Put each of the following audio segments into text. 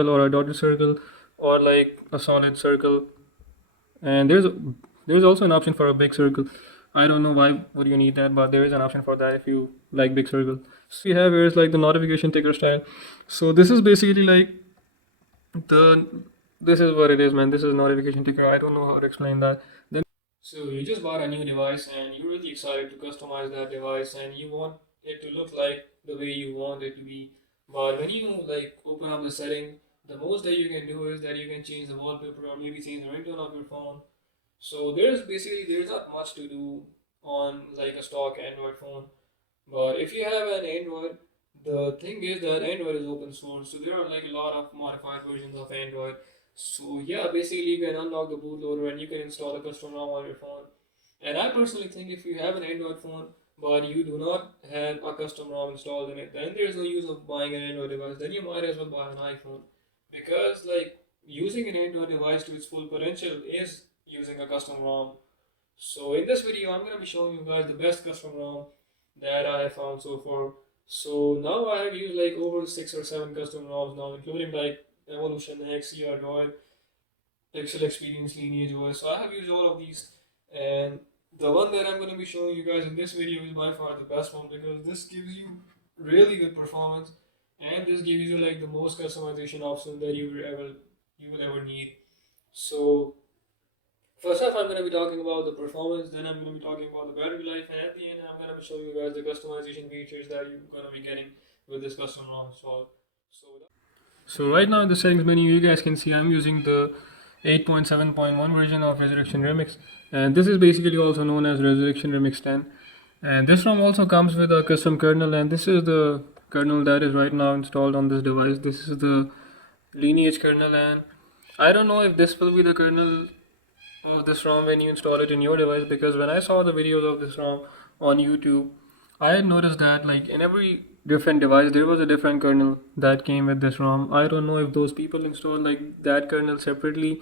or a dotted circle or like a solid circle, and there's also an option for a big circle. I don't know why would you need that, but there is an option for that if you like big circle. So we have here is like the notification ticker style. So this is basically like the this is what it is, man. This is notification ticker. I don't know how to explain that. Then so you just bought a new device and you're really excited to customize that device and you want it to look like the way you want it to be. But when you like open up the setting, the most that you can do is that you can change the wallpaper or maybe change the ringtone of your phone. So there's not much to do on like a stock Android phone. But if you have an Android, the thing is that Android is open source, so there are like a lot of modified versions of Android. So yeah, basically you can unlock the bootloader and you can install a custom ROM on your phone. And I personally think if you have an Android phone but you do not have a custom ROM installed in it, then there's no use of buying an Android device. Then you might as well buy an iPhone because like using an Android device to its full potential is using a custom ROM. So in this video, I'm gonna be showing you guys the best custom ROM that I have found so far. So now I have used like over 6 or 7 custom ROMs now, including like Evolution, XE, Android, Pixel Experience, Lineage OS. So I have used all of these, and the one that I'm going to be showing you guys in this video is by far the best one because this gives you really good performance, and this gives you like the most customization option that you will ever need. So first off, I'm going to be talking about the performance, then I'm going to be talking about the battery life, and at the end, I'm going to be showing you guys the customization features that you're going to be getting with this custom ROM installed. So right now in the settings menu, you guys can see I'm using the 8.7.1 version of Resurrection Remix, and this is basically also known as Resurrection Remix 10. And this ROM also comes with a custom kernel, and this is the kernel that is right now installed on this device. This is the Lineage kernel, and I don't know if this will be the kernel of this ROM when you install it in your device, because when I saw the videos of this ROM on YouTube, I had noticed that like in every different device there was a different kernel that came with this ROM. I don't know if those people installed like that kernel separately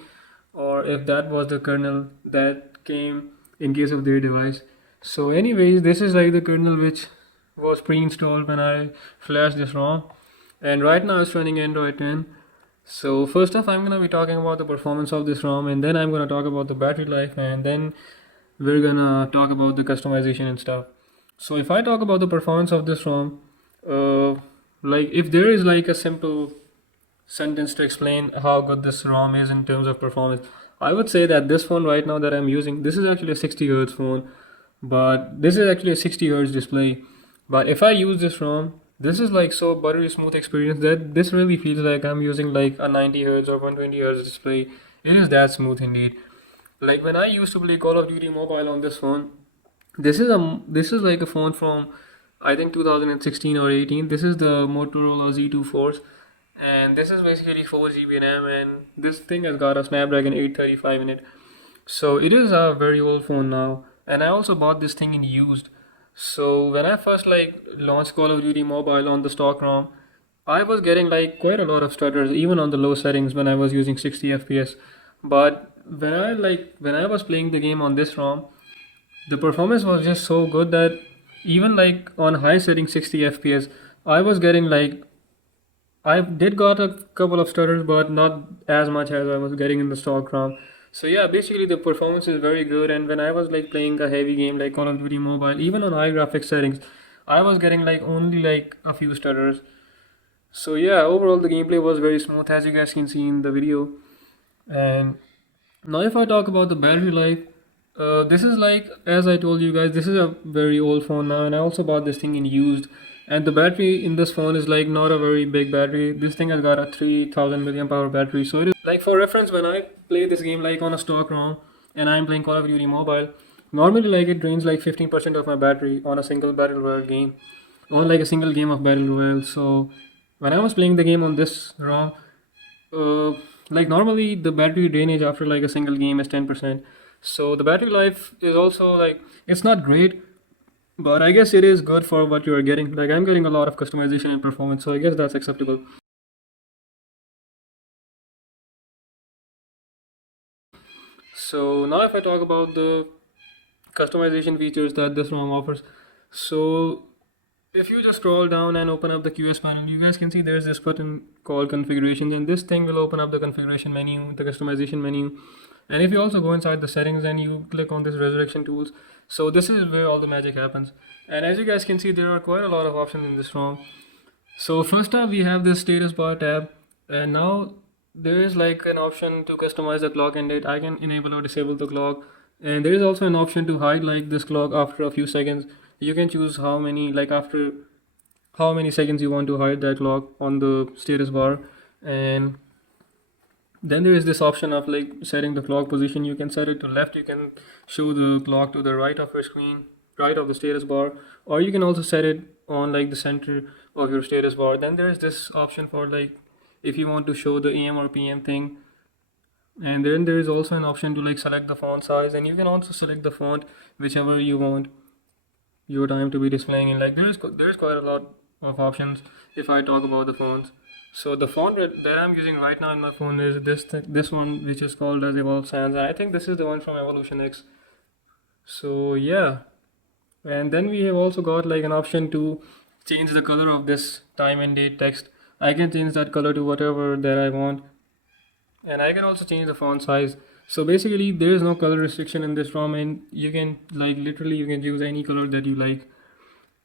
or if that was the kernel that came in case of their device. So anyways, this is like the kernel which was pre-installed when I flashed this ROM, and right now it's running Android 10. So first off, I'm gonna be talking about the performance of this ROM, and then I'm gonna talk about the battery life, and then we're gonna talk about the customization and stuff. So if I talk about the performance of this ROM, uh, like if there is like a simple sentence to explain how good this ROM is in terms of performance, I would say that this phone right now that I'm using, this is actually a 60 hertz phone, but this is actually a 60 hertz display. But if I use this ROM, this is like so buttery smooth experience that this really feels like I'm using like a 90 hertz or 120 hertz display. It is that smooth indeed. Like when I used to play Call of Duty Mobile on this phone, this is like a phone from I think 2016 or 18. This is the Motorola Z2 Force, and this is basically 4 GB RAM, and this thing has got a Snapdragon 835 in it. So it is a very old phone now, and I also bought this thing in used. So when I first like launched Call of Duty Mobile on the stock ROM, I was getting like quite a lot of stutters even on the low settings when I was using 60 FPS. But when I was playing the game on this ROM, the performance was just so good that even like on high setting 60 FPS, I was getting like I did got a couple of stutters, but not as much as I was getting in the stock ROM. So yeah, basically the performance is very good. And when I was like playing a heavy game like Call of Duty Mobile, even on high graphics settings, I was getting like only like a few stutters. So yeah, overall the gameplay was very smooth as you guys can see in the video. And now if I talk about the battery life, this is like as I told you guys, this is a very old phone now, and I also bought this thing in used. And the battery in this phone is like not a very big battery. This thing has got a 3000 milliamp hour battery. So it is like for reference when I play this game like on a stock ROM and I'm playing Call of Duty Mobile, normally like it drains like 15% of my battery on a single battle royale game, on like a single game of battle royale. So when I was playing the game on this ROM, uh, like normally the battery drainage after like a single game is 10%. So the battery life is also like it's not great, but I guess it is good for what you are getting. Like I'm getting a lot of customization and performance, so I guess that's acceptable. So now if I talk about the customization features that this ROM offers, so If you just scroll down and open up the QS panel, you guys can see there's this button called configuration, and this thing will open up the configuration menu, the customization menu. And if you also go inside the settings and you click on this resurrection tools, so this is where all the magic happens. And as you guys can see, there are quite a lot of options in this ROM. So first up, we have this status bar tab, and now there is like an option to customize the clock and date. I can enable or disable the clock, and there is also an option to hide like this clock after a few seconds. You can choose how many, like after how many seconds you want to hide that clock on the status bar. And then there is this option of like setting the clock position. You can set it to left, you can show the clock to the right of your screen, right of the status bar, or you can also set it on like the center of your status bar. Then there is this option for like if you want to show the AM or PM thing. And then there is also an option to like select the font size, and you can also select the font whichever you want your time to be displaying in. Like there's quite a lot of options if I talk about the fonts. So the font that I'm using right now in my phone is this one, which is called as Evolve Sans. I think this is the one from Evolution X. So yeah, and then we have also got like an option to change the color of this time and date text. I can change that color to whatever that I want, and I can also change the font size. So basically there is no color restriction in this ROM, and you can like literally you can choose any color that you like.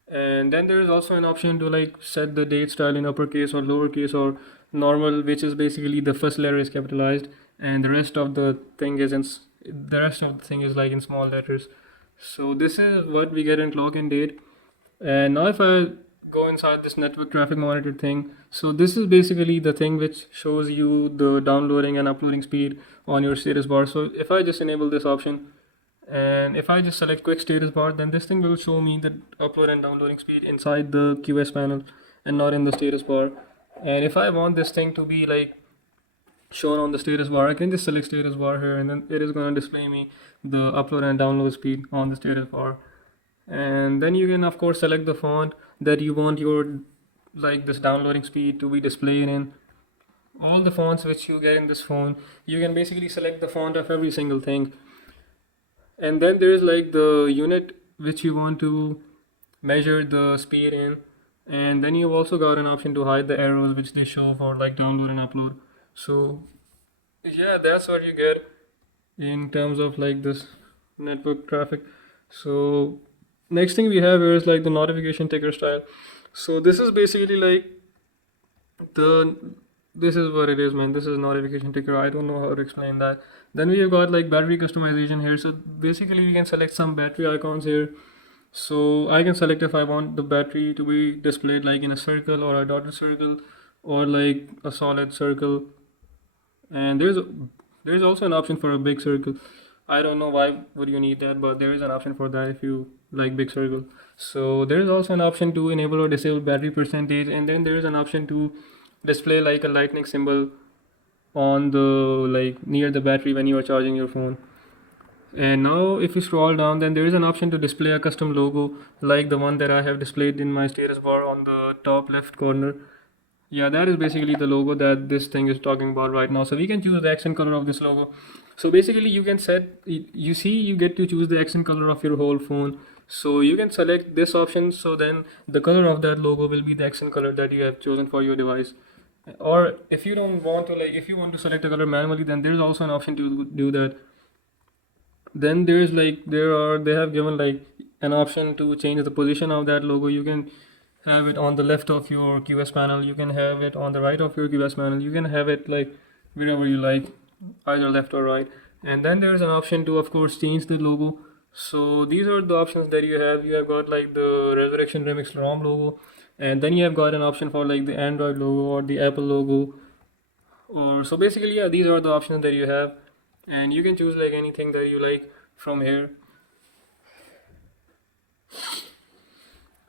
And then there is also an option to like set the date style in uppercase or lowercase or normal, which is basically the first letter is capitalized and the rest of the thing is the rest of the thing is like in small letters. So this is what we get in clock and date. And now if I go inside this network traffic monitor thing, so this is basically the thing which shows you the downloading and uploading speed on your status bar. So if I just enable this option, and if I just select quick status bar, then this thing will show me the upload and downloading speed inside the QS panel and not in the status bar. And if I want this thing to be like shown on the status bar, I can just select status bar here, and then it is going to display me the upload and download speed on the status bar. And then you can of course select the font that you want your like this downloading speed to be displayed in. All the fonts which you get in this phone, you can basically select the font of every single thing. And then there's like the unit which you want to measure the speed in. And then you've also got an option to hide the arrows which they show for like download and upload. So yeah, that's what you get in terms of like this network traffic. So next thing we have here is like the notification ticker style. So this is basically like the this is what it is, man. This is notification ticker. I don't know how to explain that. Then we have got like battery customization here. So basically we can select some battery icons here. So I can select if I want the battery to be displayed like in a circle or a dotted circle or like a solid circle. And there's also an option for a big circle. I don't know why would you need that, but there is an option for that if you like big circle. So there is also an option to enable or disable battery percentage, and then there is an option to display like a lightning symbol on the like near the battery when you are charging your phone. And now if you scroll down, then there is an option to display a custom logo like the one that I have displayed in my status bar on the top left corner. Yeah, that is basically the logo that this thing is talking about right now. So we can choose the accent color of this logo. So basically you can set, you see, you get to choose the accent color of your whole phone. So you can select this option, so then the color of that logo will be the accent color that you have chosen for your device. Or if you don't want to like, if you want to select a color manually, then there's also an option to do that. Then there's like they have given like an option to change the position of that logo. You can have it on the left of your QS panel, you can have it on the right of your QS panel, you can have it like wherever you like, either left or right. And then there's an option to of course change the logo. So these are the options that you have. You have got like the Resurrection Remix ROM logo, and then you have got an option for like the Android logo or the Apple logo. Or so basically, yeah, these are the options that you have, and you can choose like anything that you like from here.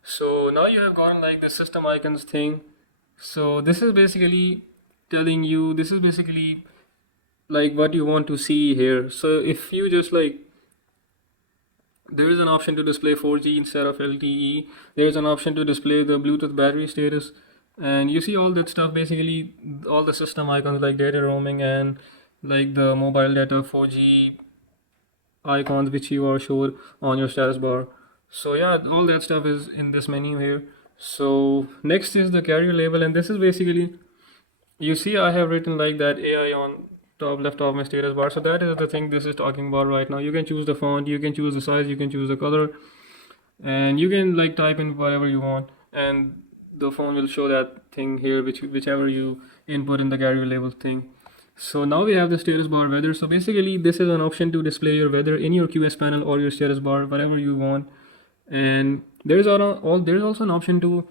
So now you have gotten like the system icons thing. So this is basically telling you, this is basically like what you want to see here. So if you just like, there is an option to display 4G instead of LTE. There is an option to display the Bluetooth battery status, and you see all that stuff. Basically all the system icons like data roaming and like the mobile data 4G icons which you are showed on your status bar. So yeah, all that stuff is in this menu here. So next is the carrier label, and this is basically, you see I have written like that AI on top left of my status bar. So that is the thing this is talking about right now. You can choose the font, you can choose the size, you can choose the color, and you can like type in whatever you want, and the phone will show that thing here, whichever you input in the carrier label thing. So now we have the status bar weather. So basically this is an option to display your weather in your QS panel or your status bar, whatever you want. And there's also an option to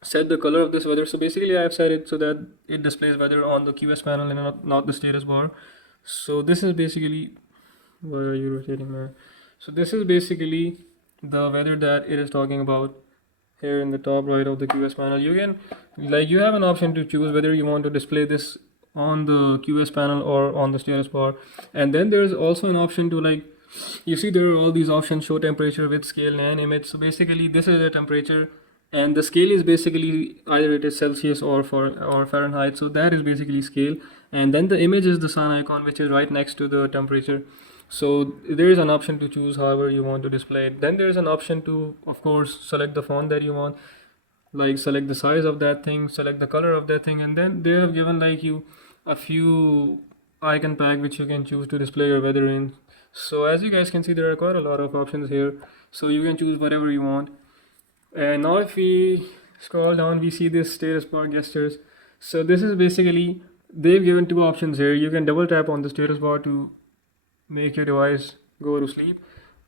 set the color of this weather. So basically I have set it so that it displays weather on the QS panel and not the status bar. So this is basically, why are you rotating there? So this is basically the weather that it is talking about here in the top right of the QS panel. You can, like, you have an option to choose whether you want to display this on the QS panel or on the status bar. And then there's also an option to, like, you see there are all these options: show temperature with scale and image. So basically this is the temperature, and the scale is basically either it is Celsius or Fahrenheit. So that is basically scale. And then the image is the sun icon, which is right next to the temperature. So there is an option to choose however you want to display it. Then there is an option to, of course, select the font that you want, like select the size of that thing, select the color of that thing, and then they have given like you a few icon pack which you can choose to display your weather in. So as you guys can see, there are quite a lot of options here, so you can choose whatever you want. And now if we scroll down, we see this status bar gestures. So this is basically, they've given two options here. You can double tap on the status bar to make your device go to sleep,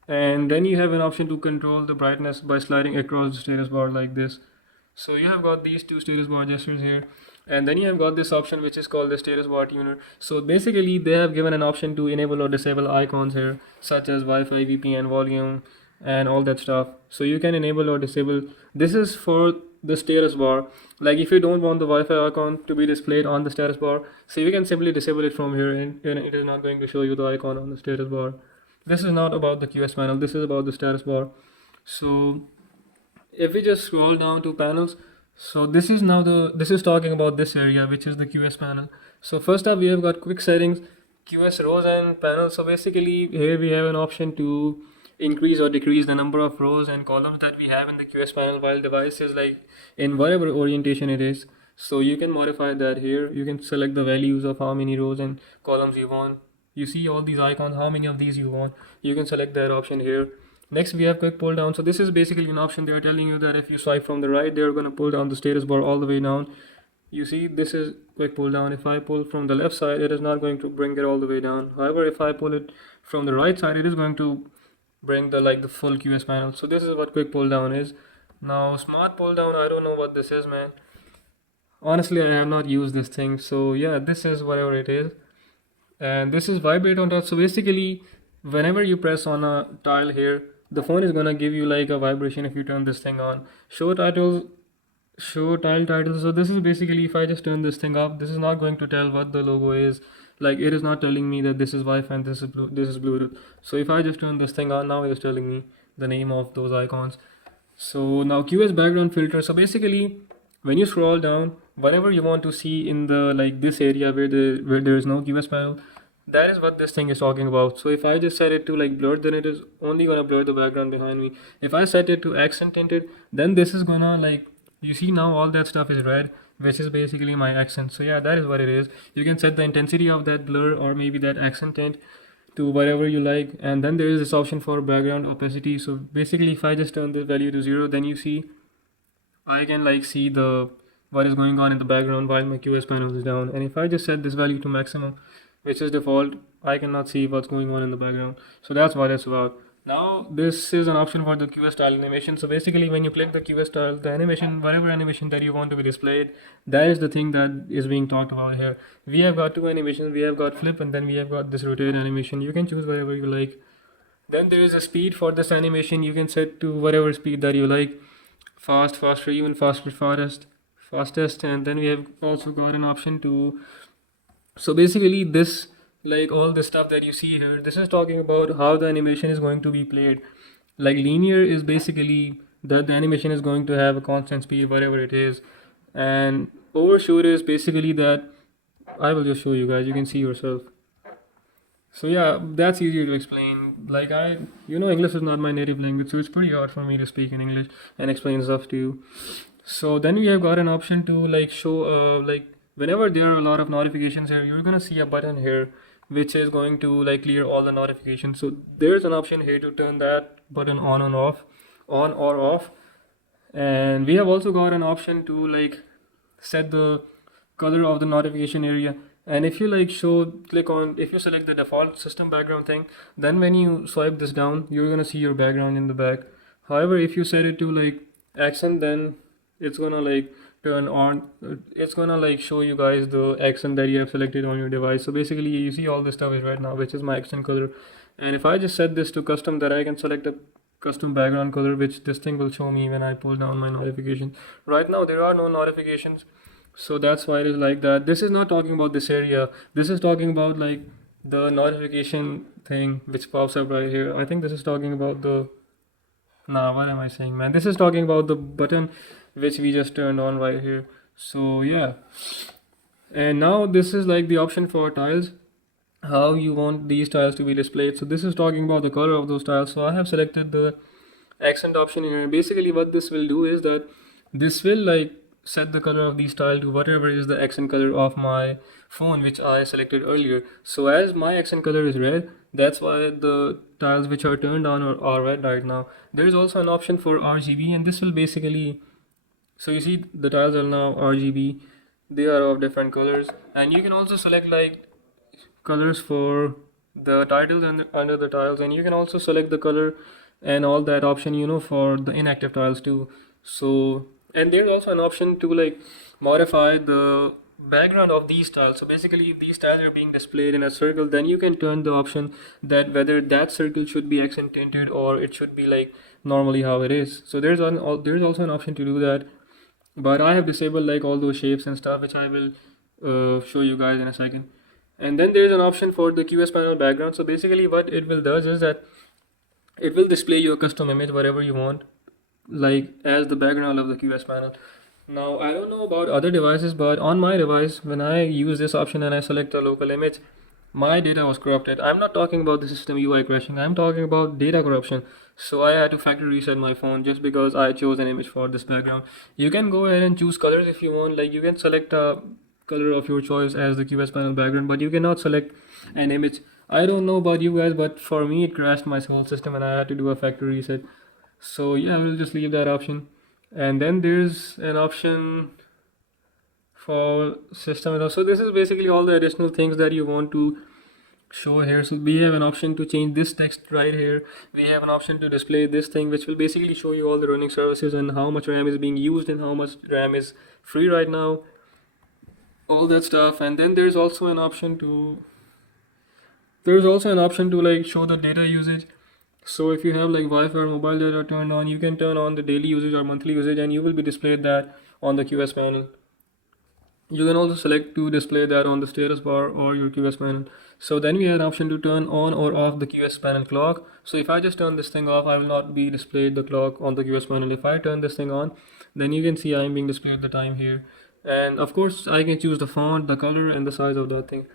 and then you have an option to control the brightness by sliding across the status bar like this. So you have got these two status bar gestures here, and then you have got this option which is called the status bar tuner. So basically they have given an option to enable or disable icons here, such as Wi-Fi, VPN, volume, and all that stuff. So you can enable or disable. This is for the status bar. Like if you don't want the Wi-Fi icon to be displayed on the status bar, so you can simply disable it from here, and it is not going to show you the icon on the status bar. This is not about the QS panel, this is about the status bar. So if we just scroll down to panels, so this is talking about this area, which is the QS panel. So first up we have got quick settings, QS rows and panels. So basically here we have an option to increase or decrease the number of rows and columns that we have in the QS panel while device is like in whatever orientation it is. So you can modify that here. You can select the values of how many rows and columns you want. You see all these icons, how many of these you want. You can select that option here. Next we have quick pull down. So this is basically an option. They are telling you that if you swipe from the right, they are going to pull down the status bar all the way down. You see this is quick pull down. If I pull from the left side, it is not going to bring it all the way down. However, if I pull it from the right side, it is going to bring the full QS panel. So this is what quick pull down is. Now smart pull down, I don't know what this is, man. Honestly, I have not used this thing. So yeah, this is whatever it is. And this is vibrate on top. So basically whenever you press on a tile here, the phone is gonna give you like a vibration if you turn this thing on. Show titles, show tile titles. So this is basically, if I just turn this thing up, this is not going to tell what the logo is. Like it is not telling me that this is Wi-Fi and this is Bluetooth. So if I just turn this thing on, now it is telling me the name of those icons. So now QS background filter. So basically when you scroll down, whenever you want to see in the like this area where there is no QS panel, that is what this thing is talking about. So if I just set it to like blurred, then it is only gonna blur the background behind me. If I set it to accent tinted, then this is gonna like, you see now all that stuff is red, which is basically my accent. So yeah, that is what it is. You can set the intensity of that blur or maybe that accent tint to whatever you like. And then there is this option for background opacity. So basically if I just turn this value to 0, then you see I can like see the what is going on in the background while my QS panel is down. And if I just set this value to maximum, which is default, I cannot see what's going on in the background. So that's what it's about. Now this is an option for the QS style animation. So basically when you click the QS style, the animation, whatever animation that you want to be displayed, that is the thing that is being talked about here. We have got two animations. We have got flip and then we have got this rotate animation. You can choose whatever you like. Then there is a speed for this animation. You can set to whatever speed that you like. Fast, faster, even faster, fastest. And then we have also got an option to, so basically this, like all the stuff that you see here, this is talking about how the animation is going to be played. Like linear is basically that the animation is going to have a constant speed whatever it is, and overshoot is basically that, I will just show you guys, you can see yourself. So yeah, that's easier to explain. Like English is not my native language, so it's pretty hard for me to speak in English and explain stuff to you. So then we have got an option to like show like whenever there are a lot of notifications here, you're gonna see a button here which is going to like clear all the notifications. So there's an option here to turn that button on and off, on or off. And we have also got an option to like set the color of the notification area. And if you like show click on, if you select the default system background thing, then when you swipe this down, you're gonna see your background in the back. However, if you set it to like accent, then it's gonna like turn on, it's gonna like show you guys the accent that you have selected on your device. So basically you see all this stuff is right now, which is my accent color. And if I just set this to custom, that I can select a custom background color, which this thing will show me when I pull down my notification. Right now there are no notifications, so that's why it is like that. This is not talking about this area, this is talking about like the notification thing which pops up right here. I think this is talking about the, nah, what am I saying, man? This is talking about the button which we just turned on right here. So yeah, and now this is like the option for tiles, how you want these tiles to be displayed. So this is talking about the color of those tiles. So I have selected the accent option here. Basically what this will do is that this will like set the color of these tile to whatever is the accent color of my phone which I selected earlier. So as my accent color is red, that's why the tiles which are turned on are red right now. There is also an option for RGB, and this will basically, so you see the tiles are now RGB, they are of different colors. And you can also select like colors for the titles and under the tiles, and you can also select the color and all that option, for the inactive tiles too. So, and there's also an option to like modify the background of these tiles. So basically if these tiles are being displayed in a circle, then you can turn the option that whether that circle should be accent tinted or it should be like normally how it is. So there's also an option to do that, but I have disabled like all those shapes and stuff, which I will show you guys in a second. And then there's an option for the QS panel background. So basically what it will does is that it will display your custom image whatever you want, like as the background of the QS panel. Now I don't know about other devices, but on my device when I use this option and I select a local image, my data was corrupted. I'm not talking about the system UI crashing, I'm talking about data corruption. So I had to factory reset my phone just because I chose an image for this background. You can go ahead and choose colors if you want, like you can select a color of your choice as the QS panel background, but you cannot select an image. I don't know about you guys, but for me it crashed my whole system and I had to do a factory reset. So yeah, we'll just leave that option. And then there's an option for system. So this is basically all the additional things that you want to show here. So we have an option to change this text right here. We have an option to display this thing, which will basically show you all the running services and how much RAM is being used and how much RAM is free right now, all that stuff. And then there's also an option to like show the data usage. So if you have like Wi-Fi or mobile data turned on, you can turn on the daily usage or monthly usage, and you will be displayed that on the QS panel. You can also select to display that on the status bar or your QS panel. So then we have an option to turn on or off the QS panel clock. So if I just turn this thing off, I will not be displayed the clock on the QS panel. If I turn this thing on, then you can see I am being displayed the time here. And of course I can choose the font, the color, and the size of that thing.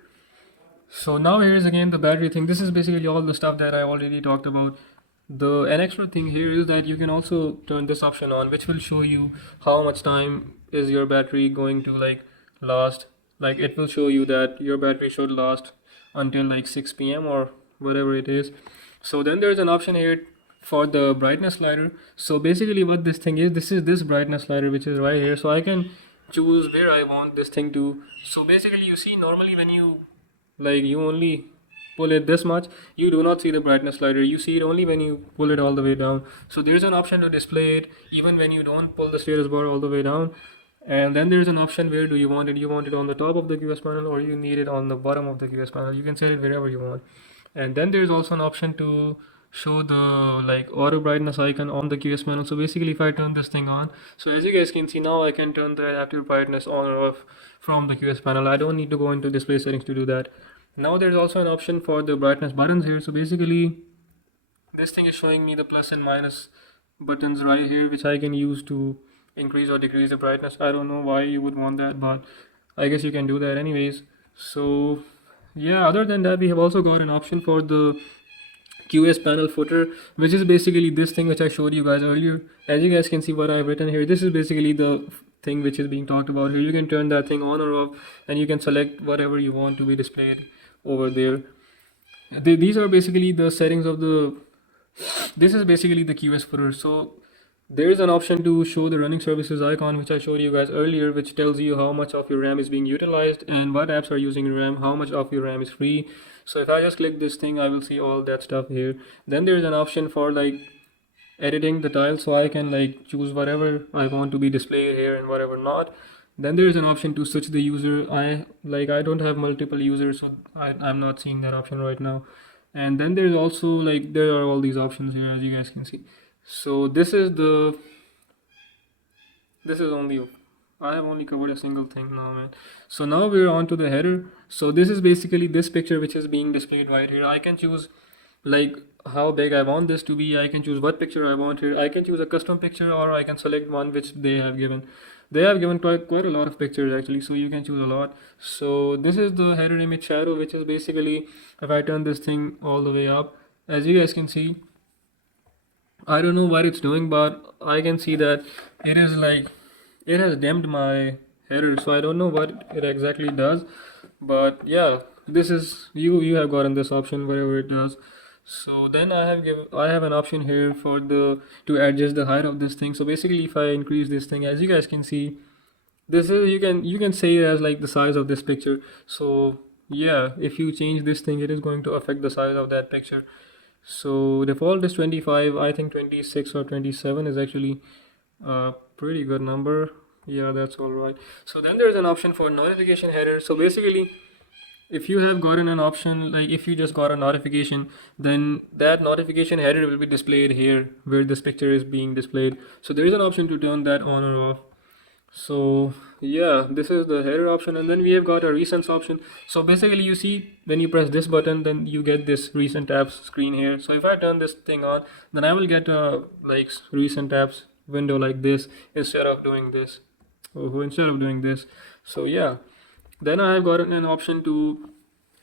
So now here's again the battery thing. This is basically all the stuff that I already talked about. An extra thing here is that you can also turn this option on, which will show you how much time is your battery going to like last. Like it will show you that your battery should last until like 6 p.m. or whatever it is. So then there's an option here for the brightness slider. So basically what this thing is, this is this brightness slider which is right here. So I can choose where I want this thing to. So basically you see normally when you only pull it this much, you do not see the brightness slider, you see it only when you pull it all the way down. So there's an option to display it even when you don't pull the status bar all the way down. And then there's an option where do you want it, on the top of the QS panel or you need it on the bottom of the QS panel. You can set it wherever you want. And then there's also an option to show the like auto brightness icon on the QS panel. So basically if I turn this thing on, so as you guys can see now, I can turn the adaptive brightness on or off from the QS panel. I don't need to go into display settings to do that. Now there's also an option for the brightness buttons here. So basically this thing is showing me the plus and minus buttons right here, which I can use to increase or decrease the brightness. I don't know why you would want that, but I guess you can do that anyways. So Yeah, other than that, we have also got an option for the QS panel footer, which is basically this thing which I showed you guys earlier. As you guys can see what I've written here, this is basically the thing which is being talked about here. You can turn that thing on or off, and you can select whatever you want to be displayed over there. These are basically the settings of the, this is basically the QS footer. So there is an option to show the running services icon, which I showed you guys earlier, which tells you how much of your RAM is being utilized and what apps are using your RAM, how much of your RAM is free. So if I just click this thing, I will see all that stuff here. Then there is an option for like editing the tile, so I can like choose whatever I want to be displayed here and whatever not. Then there is an option to switch the user. I don't have multiple users, so I'm not seeing that option right now. And then there's also like there are all these options here, as you guys can see. So this is only, I have only covered a single thing now, man. So now we're on to the header. So this is basically this picture which is being displayed right here. I can choose like how big I want this to be. I can choose what picture I want here. I can choose a custom picture, or I can select one which they have given. They have given quite a lot of pictures actually, so you can choose a lot. So this is the header image shadow, which is basically, if I turn this thing all the way up, as you guys can see, I don't know what it's doing, but I can see that it is like, it has dimmed my header, so I don't know what it exactly does. But yeah, this is, you have gotten this option whatever it does. So then I have an option here for the, to adjust the height of this thing. So basically if I increase this thing, as you guys can see, this is, you can say it as like the size of this picture. So yeah, if you change this thing, it is going to affect the size of that picture. So default is 25. I think 26 or 27 is actually a pretty good number. Yeah, that's all right. So then there's an option for notification header. So basically, if you have gotten an option, like if you just got a notification, then that notification header will be displayed here where this picture is being displayed. So there is an option to turn that on or off. So yeah, this is the header option, and then we have got a recents option. So basically you see when you press this button, then you get this recent apps screen here. So if I turn this thing on, then I will get a like recent apps window like this instead of doing this. Oh, instead of doing this. So yeah, then I have gotten an option to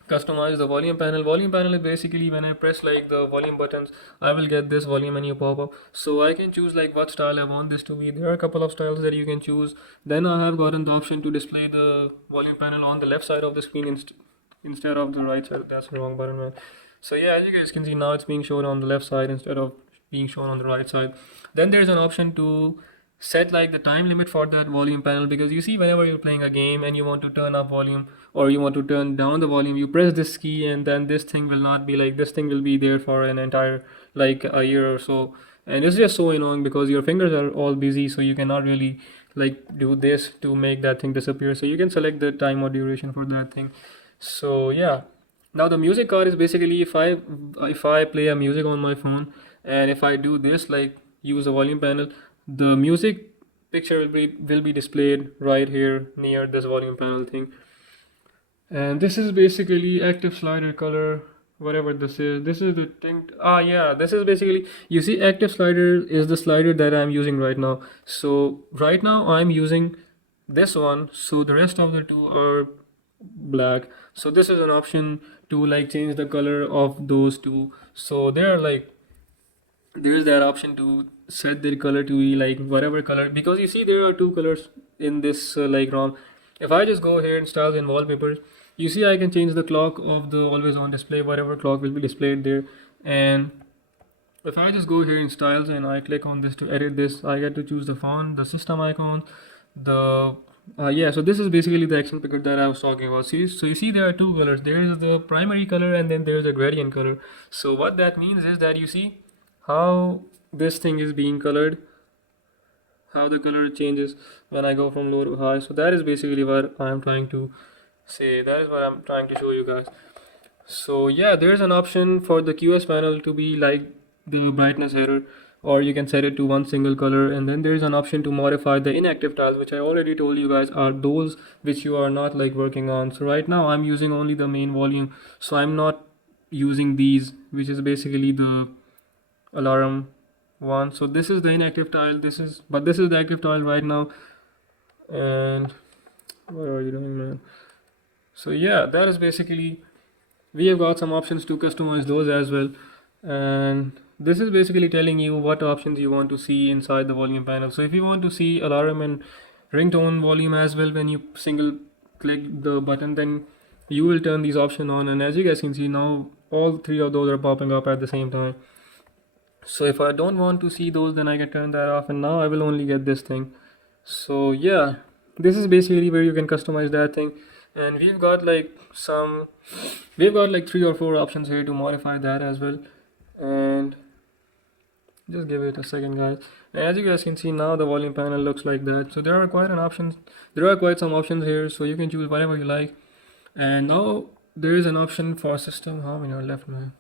customize the volume panel. Volume panel is basically when I press like the volume buttons, I will get this volume menu pop up. So I can choose like what style I want this to be. There are a couple of styles that you can choose. Then I have gotten the option to display the volume panel on the left side of the screen instead of the right side. That's the wrong button, man. So yeah, as you guys can see, now it's being shown on the left side instead of being shown on the right side. Then there's an option to set like the time limit for that volume panel, because you see whenever you're playing a game and you want to turn up volume or you want to turn down the volume, you press this key and then this thing will not be like, this thing will be there for an entire like a year or so. And it's just so annoying because your fingers are all busy, so you cannot really like do this to make that thing disappear. So you can select the time or duration for that thing. So yeah, now the music card is basically if I play a music on my phone, and if I do this like use the volume panel, the music picture will be displayed right here near this volume panel thing. And this is basically active slider color, whatever this is. This is the thing. Ah, yeah, this is basically, you see, active slider is the slider that I'm using right now. So right now I'm using this one. So the rest of the two are black. So this is an option to like change the color of those two. So there are like, there is that option to set the color to be like whatever color, because you see there are two colors in this like ROM. If I just go here in styles and wallpapers, you see I can change the clock of the always on display, whatever clock will be displayed there. And if I just go here in styles and I click on this to edit this, I get to choose the font, the system icon, the yeah, so this is basically the action picker that I was talking about. See, so you see there are two colors. There is the primary color and then there is a gradient color. So what that means is that you see how this thing is being colored, how the color changes when I go from low to high. So that is basically what I'm trying to say. That is what I'm trying to show you guys. So yeah, there's an option for the QS panel to be like the brightness header, or you can set it to one single color. And then there's an option to modify the inactive tiles, which I already told you guys are those which you are not like working on. So right now I'm using only the main volume, so I'm not using these, which is basically the alarm one. So this is the inactive tile, this is the active tile right now. And what are you doing, man? So yeah, that is basically we have got some options to customize those as well. And this is basically telling you what options you want to see inside the volume panel. So if you want to see alarm and ringtone volume as well, when you single click the button, then you will turn these options on. And as you guys can see now, all three of those are popping up at the same time. So if I don't want to see those, then I can turn that off, and now I will only get this thing. So yeah, this is basically where you can customize that thing. And we've got like 3 or 4 options here to modify that as well. And just give it a second, guys. And as you guys can see now, the volume panel looks like that. So there are quite some options here, so you can choose whatever you like. And now there is an option for system. How many are left, man?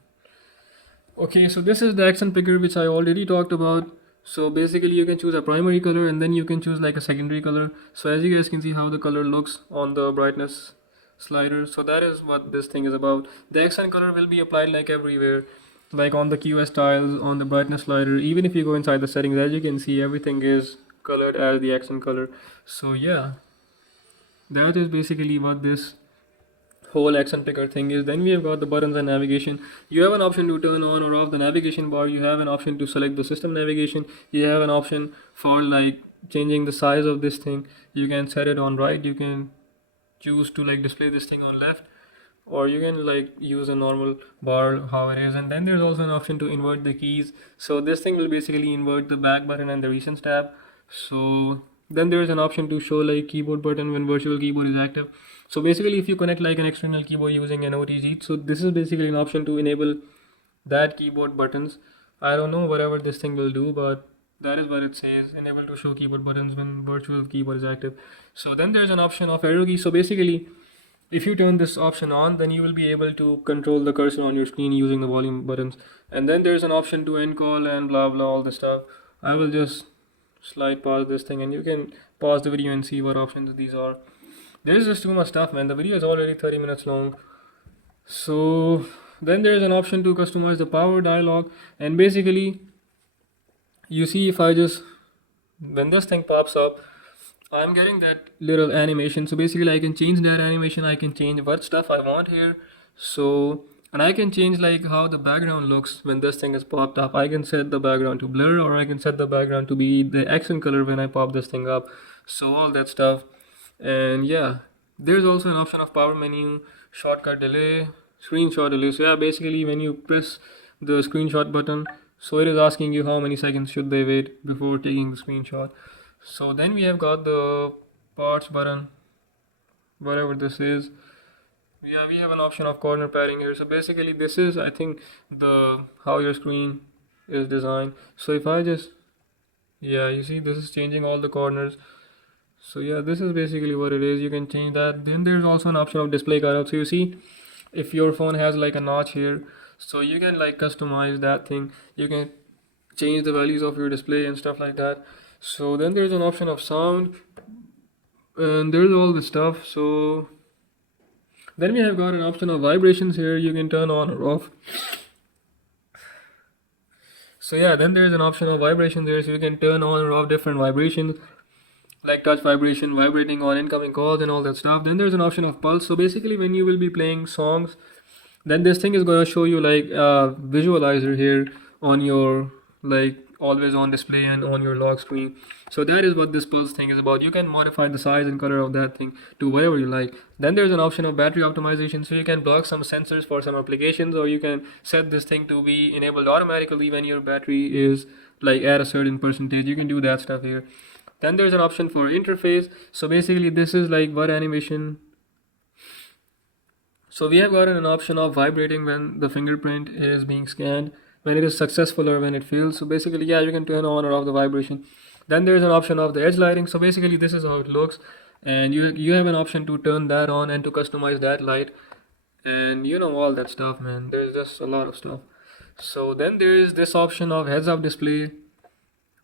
Okay, so this is the accent picker which I already talked about. So basically you can choose a primary color, and then you can choose like a secondary color. So as you guys can see how the color looks on the brightness slider. So that is what this thing is about. The accent color will be applied like everywhere, like on the QS tiles, on the brightness slider. Even if you go inside the settings, as you can see, everything is colored as the accent color. So yeah, that is basically what this whole accent picker thing is. Then we have got the buttons and navigation. You have an option to turn on or off the navigation bar. You have an option to select the system navigation. You have an option for like changing the size of this thing. You can set it on right. You can choose to like display this thing on left, or you can like use a normal bar how it is. And then there's also an option to invert the keys. So this thing will basically invert the back button and the recent tab. So then there is an option to show like keyboard button when virtual keyboard is active. So basically if you connect like an external keyboard using an OTG, so this is basically an option to enable that keyboard buttons. I don't know whatever this thing will do, but that is what it says, enable to show keyboard buttons when virtual keyboard is active. So then there's an option of arrow key. So basically if you turn this option on, then you will be able to control the cursor on your screen using the volume buttons. And then there's an option to end call and blah blah, all this stuff. I will just slide past this thing, and you can pause the video and see what options these are. There's just too much stuff, man. The video is already 30 minutes long. So then there's an option to customize the power dialog. And basically you see, if I just, when this thing pops up, I'm getting that little animation. So basically I can change that animation. I can change what stuff I want here. So, and I can change like how the background looks when this thing is popped up. I can set the background to blur, or I can set the background to be the accent color when I pop this thing up. So all that stuff. And yeah, there's also an option of power menu, shortcut delay, screenshot delay. So yeah, basically when you press the screenshot button, so it is asking you how many seconds should they wait before taking the screenshot. So then we have got the parts button, whatever this is. Yeah, we have an option of corner padding here. So basically this is, I think, the how your screen is designed. So if I just, yeah, you see this is changing all the corners. So yeah, this is basically what it is. You can change that. Then there's also an option of display cutout. So you see, if your phone has like a notch here, so you can like customize that thing. You can change the values of your display and stuff like that. So then there's an option of sound, and there's all the stuff. So then we have got an option of vibrations here. You can turn on or off. So yeah, then there's an option of vibrations here. So you can turn on or off different vibrations, like touch vibration, vibrating on incoming calls and all that stuff. Then there's an option of pulse. So basically when you will be playing songs, then this thing is going to show you like a visualizer here on your like always on display and on your lock screen. So that is what this pulse thing is about. You can modify the size and color of that thing to whatever you like. Then there's an option of battery optimization. So you can block some sensors for some applications, or you can set this thing to be enabled automatically when your battery is like at a certain percentage. You can do that stuff here. Then there's an option for interface. So basically this is like what animation. So we have gotten an option of vibrating when the fingerprint is being scanned, when it is successful or when it fails. So basically, yeah, you can turn on or off the vibration. Then there's an option of the edge lighting. So basically this is how it looks, and you have an option to turn that on and to customize that light, and you know, all that stuff, man. There's just a lot of stuff. So then there is this option of heads up display.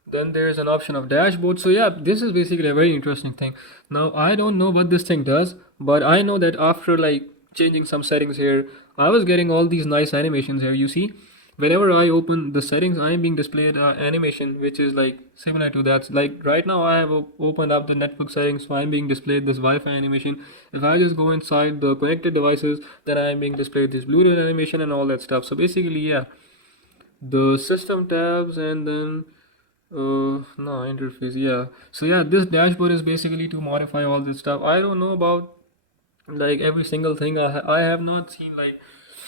Then there's an option of dashboard. So yeah, this is basically a very interesting thing. Now I don't know what this thing does, but I know that after like changing some settings here, I was getting all these nice animations here. You see, whenever I open the settings, I am being displayed animation which is like similar to that. Like right now I have opened up the netbook settings, so I'm being displayed this Wi-Fi animation. If I just go inside the connected devices, then I am being displayed this Bluetooth animation and all that stuff. So basically, yeah, the system tabs and then no interface, yeah. So yeah, this dashboard is basically to modify all this stuff. I don't know about like every single thing. I have not seen like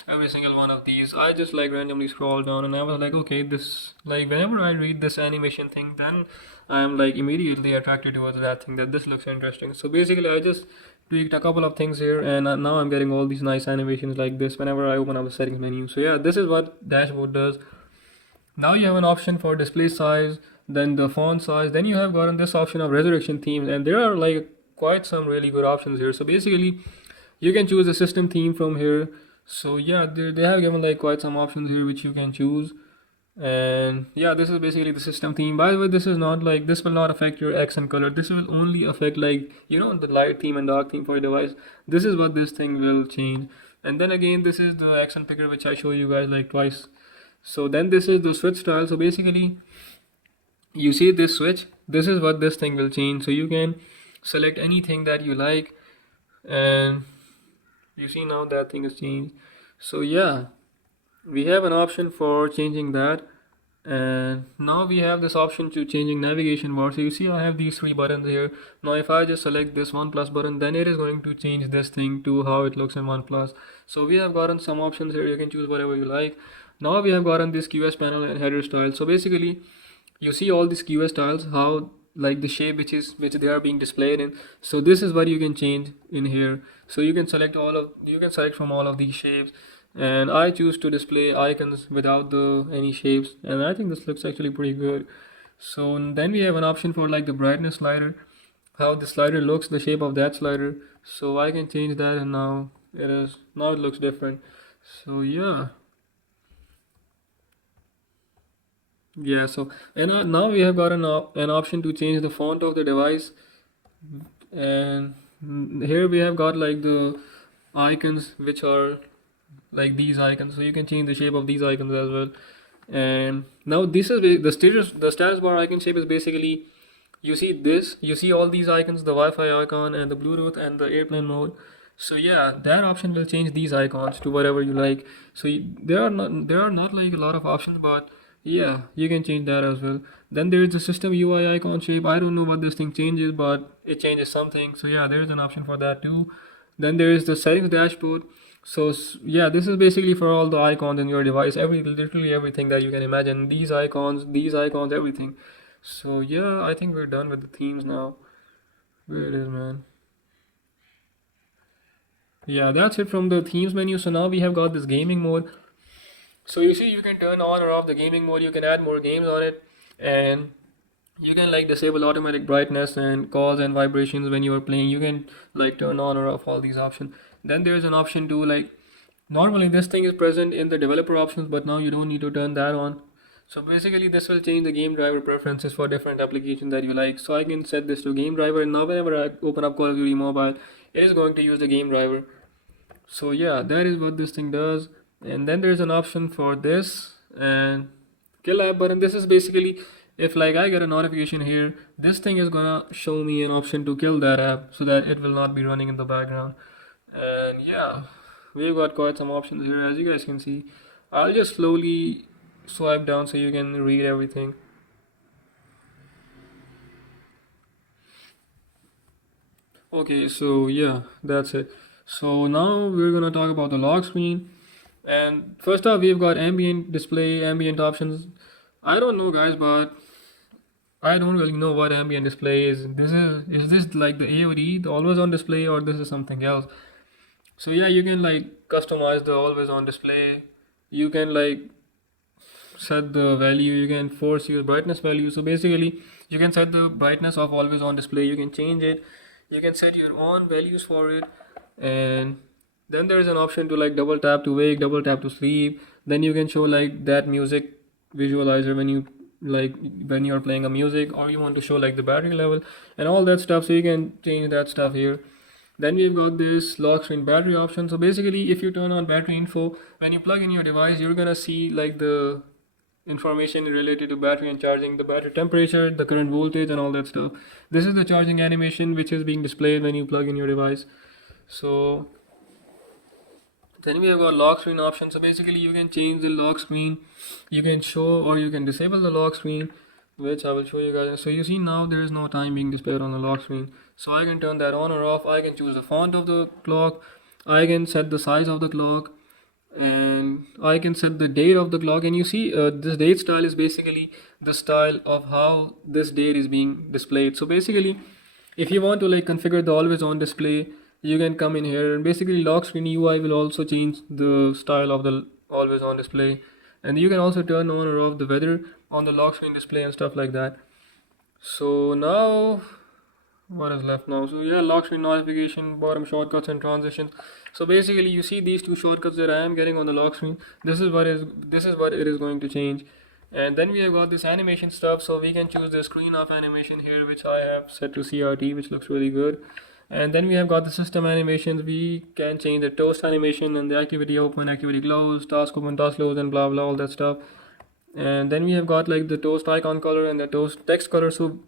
every single one of these. I just like randomly scroll down and I was like, okay, this, like whenever I read this animation thing, then I am like immediately attracted towards that thing, that this looks interesting. So basically I just tweaked a couple of things here, and now I'm getting all these nice animations like this whenever I open up the settings menu. So yeah, this is what dashboard does. Now you have an option for display size, then the font size, then you have gotten this option of resurrection themes, and there are like quite some really good options here. So basically you can choose a system theme from here. So yeah, they have given like quite some options here which you can choose. And yeah, this is basically the system theme. By the way, this is not like, this will not affect your accent color. This will only affect like, you know, the light theme and dark theme for your device. This is what this thing will change. And then again, this is the accent picker which I show you guys like twice. So then this is the switch style. So basically you see this switch, this is what this thing will change. So you can select anything that you like, and you see now that thing is changed. So yeah, we have an option for changing that. And now we have this option to changing navigation bar. So you see I have these three buttons here. Now if I just select this OnePlus button, then it is going to change this thing to how it looks in OnePlus. So we have gotten some options here, you can choose whatever you like. Now we have gotten this QS panel and header style. So basically you see all these QS styles, how like the shape which they are being displayed in. So this is what you can change in here. So you can select from all of these shapes, and I choose to display icons without the any shapes, and I think this looks actually pretty good. So then we have an option for like the brightness slider, how the slider looks, the shape of that slider. So I can change that, and now it looks different. So yeah. Yeah, so and now we have got an option to change the font of the device, and here we have got like the icons which are like these icons, so you can change the shape of these icons as well. And now this is the status bar icon shape is basically, you see all these icons, the Wi-Fi icon and the Bluetooth and the airplane mode. So yeah, that option will change these icons to whatever you like. So there are not like a lot of options, but yeah, you can change that as well. Then there is the system UI icon shape. I don't know what this thing changes, but it changes something. So yeah, there is an option for that too. Then there is the settings dashboard. So yeah, this is basically for all the icons in your device, literally everything that you can imagine. These icons, everything. So yeah, I think we're done with the themes now. Where it is, man. Yeah, that's it from the themes menu. So now we have got this gaming mode. So you see, you can turn on or off the gaming mode. You can add more games on it, and you can like disable automatic brightness and calls and vibrations when you are playing. You can like turn on or off all these options. Then there's an option to like, normally this thing is present in the developer options, but now you don't need to turn that on. So basically this will change the game driver preferences for different applications that you like. So I can set this to game driver, and now whenever I open up Call of Duty Mobile, it is going to use the game driver. So yeah, that is what this thing does. And then there's an option for this and kill app button. This is basically, if like I get a notification here, this thing is gonna show me an option to kill that app so that it will not be running in the background. And yeah, we've got quite some options here, as you guys can see. I'll just slowly swipe down so you can read everything. Okay, so yeah, that's it. So now we're gonna talk about the lock screen. And first off, we've got ambient display, ambient options. I don't know, guys, but I don't really know what ambient display is. Is this like the AOD, the always on display, or this is something else? So yeah, you can like customize the always on display. You can like set the value, you can force your brightness value. So basically you can set the brightness of always on display, you can change it, you can set your own values for it. And then there is an option to like double tap to wake, double tap to sleep. Then you can show like that music visualizer when you like when you're playing a music, or you want to show like the battery level and all that stuff. So you can change that stuff here. Then we've got this lock screen battery option. So basically, if you turn on battery info, when you plug in your device, you're gonna see like the information related to battery and charging, the battery temperature, the current voltage, and all that stuff. This is the charging animation which is being displayed when you plug in your device. So then we have got lock screen option. So basically, you can change the lock screen, you can show or you can disable the lock screen, which I will show you guys. So you see now there is no time being displayed on the lock screen. So I can turn that on or off. I can choose the font of the clock. I can set the size of the clock, and I can set the date of the clock. And you see, this date style is basically the style of how this date is being displayed. So basically, if you want to like configure the always on display, you can come in here, and basically lock screen UI will also change the style of the always on display, and you can also turn on or off the weather on the lock screen display and stuff like that. So now what is left now? So yeah, lock screen notification, bottom shortcuts and transitions. So basically you see these two shortcuts that I am getting on the lock screen. This is what it is going to change. And then we have got this animation stuff. So we can choose the screen off animation here, which I have set to CRT, which looks really good. And then we have got the system animations. We can change the toast animation and the activity open, activity close, task open, task close, and blah blah, all that stuff. And then we have got like the toast icon color and the toast text color. So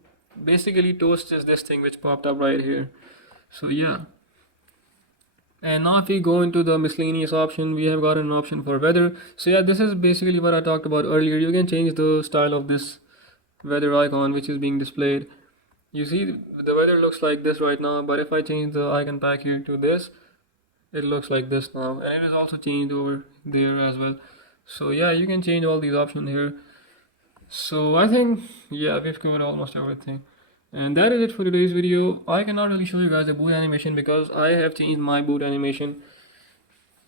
basically toast is this thing which popped up right here. So yeah, and now if we go into the miscellaneous option, we have got an option for weather. So yeah, this is basically what I talked about earlier. You can change the style of this weather icon which is being displayed. You see the weather looks like this right now, but if I change the icon pack here to this, it looks like this now, and it is also changed over there as well. So yeah, you can change all these options here. So I think, yeah, we've covered almost everything. And that is it for today's video. I cannot really show you guys the boot animation because I have changed my boot animation.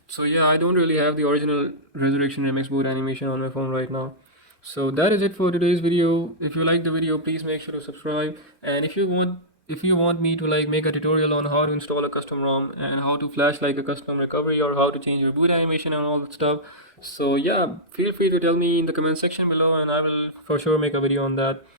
So yeah, I don't really have the original Resurrection Remix boot animation on my phone right now. So that is it for today's video. If you like the video, please make sure to subscribe. And if you want me to like make a tutorial on how to install a custom ROM and how to flash like a custom recovery or how to change your boot animation and all that stuff, so yeah, feel free to tell me in the comment section below, and I will for sure make a video on that.